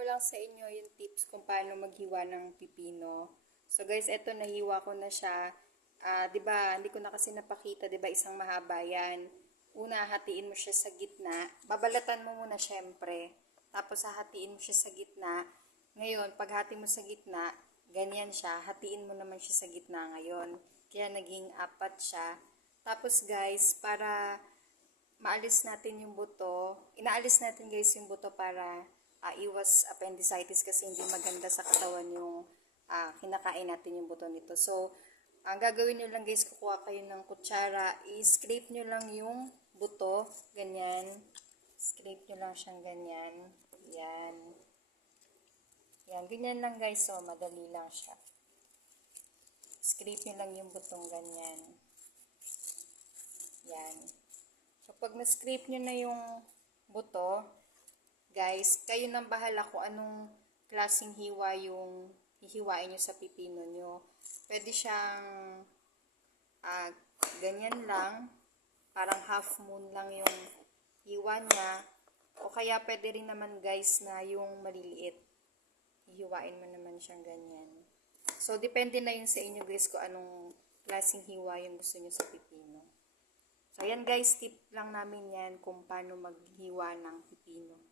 ko lang sa inyo yung tips kung paano maghiwa ng pipino. So guys, eto nahiwa ko na siya. 'Di ba? Hindi ko na kasi napakita, 'di ba? Isang mahaba 'yan. Una, hatiin mo siya sa gitna. Babalatan mo muna syempre. Tapos hahatiin mo siya sa gitna. Ngayon, pag hati mo sa gitna, ganyan siya. Hatiin mo naman siya sa gitna ngayon. Kaya naging apat siya. Tapos guys, para maalis natin yung buto. Inaalis natin guys yung buto para iwas appendicitis kasi hindi maganda sa katawan yung kinakain natin yung buto nito. So, ang gagawin nyo lang guys, kukuha kayo ng kutsara, i-scrape nyo lang yung buto, ganyan. Scrape nyo lang siyang ganyan. Yan. Yan, ganyan lang guys, so madali lang siya. Scrape nyo lang yung butong ganyan. Yan. So, pag na-scrape nyo na yung buto, guys, kayo nang bahala kung anong klaseng hiwa yung hihiwain nyo sa pipino nyo. Pwede siyang ganyan lang, parang half moon lang yung hiwa niya. O kaya pwede rin naman guys na yung maliliit. Hihiwain mo naman siyang ganyan. So, depende na yun sa inyo guys kung anong klaseng hiwa yung gusto nyo sa pipino. So, ayan guys, tip lang namin yan kung paano maghiwa ng pipino.